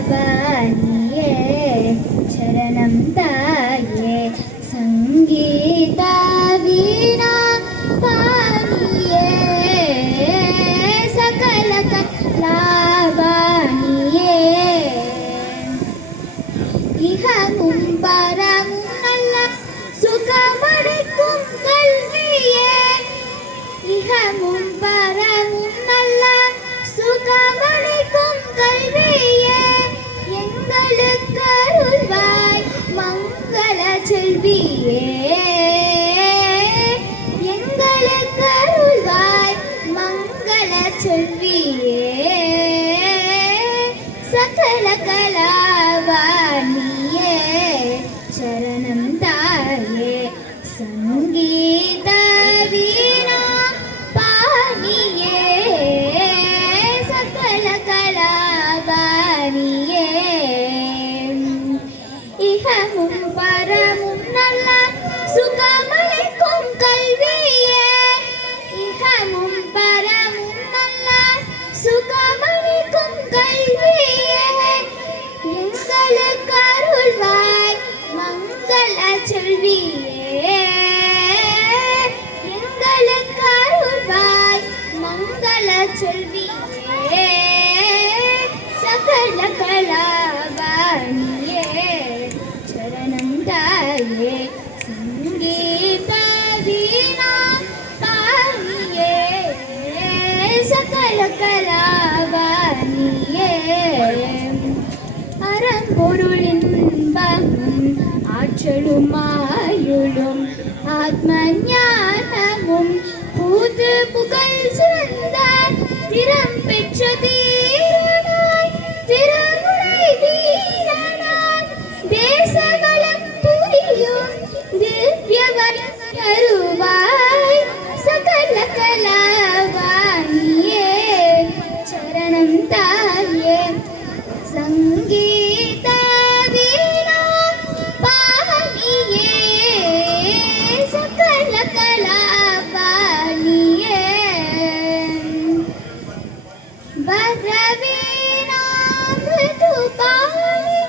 ಕಲಾವಾಣಿಯೇ ಶರಣಂ ತಾಯೇ ಸಂಗೀತ ವೀಣಾ ಪಾಣಿಯೇ ಸಕಲ ಕಲಾವಾಣಿಯೇ இகமும் பரமும் நல்ல சுகமடைக்கும் கல்வியே இகமும் பரமும் நல்ல சுகமடைக்கும் கல்வியே எங்களுக்கு அருள்வாய் மங்கள செல்வியே எங்களுக்கு அருள்வாய் மங்கள செல்வியே சகல கலாவாணியே ಶರಣಂ ತಾಯೇ ಸಂಗೀತ ವೀಣಾ ಪಾಣಿಯೇ ಸಕಲ ಕಲಾವಾಣಿಯೇ இகமும் பரமும் நல்ல சுகமளிக்கும் கல்வியே இகமும் பரமும் நல்ல சுகமளிக்கும் கல்வியே எங்களுக்கு அருள்வாய் மங்கள செல்வியே எங்களுக்கு அருள்வாய் மங்கள செல்வியே சகல கலாவாணியே சரணம் தாயே ಸಂಗೀತ ವೀಣಾ ಪಾಣಿಯೇ சகல கலாவாணியே அறம்பொருளின் இன்பமும் ஆற்றலும் ஆயுளும் ஆத்ம ஞானமும் பூத்து புகழ் சிறந்த திறம் பெற்ற தீரனாய் திருமுறை வீரனாய் தேசவளம் புரியும் திவ்யவரம் தருவாய் சகல கலாவாணியே சரணம் தாயே ಸಂಗೀತ ವೀಣಾ ಪಾಣಿಯೇ ಸಕಲ ಕಲಾವಾಣಿಯೇ ವರವೀಣಾ ಮೃದು ಪಾಣಿ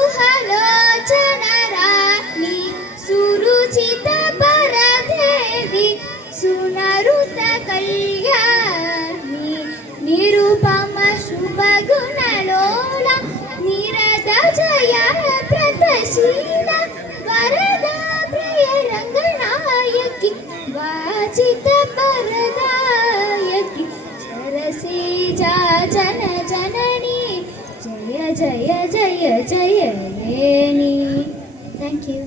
ವನರುಹಲೋಚನ ರಾಣಿ ಸುರುಚಿತ ಪರದೇವಿ ಸುನರುತ ಕಲ್ಯಾಣಿ ನಿರುಪಮ ಶುಭ ಗುಣಲೋಲ ನಿರದ ಜಯ ಪ್ರತಶೀಲ ವರದ ಪ್ರಿಯ ರಂಗನಾಯಕಿ ವಾಚಿತ ಪರದಾಯಕಿ ಸರಸಿ ಜನ ಜನನಿ ಜಯ ಜಯ ಜಯ ಜಯ ರೇಣಿ ಥ್ಯಾಂಕ್ ಯು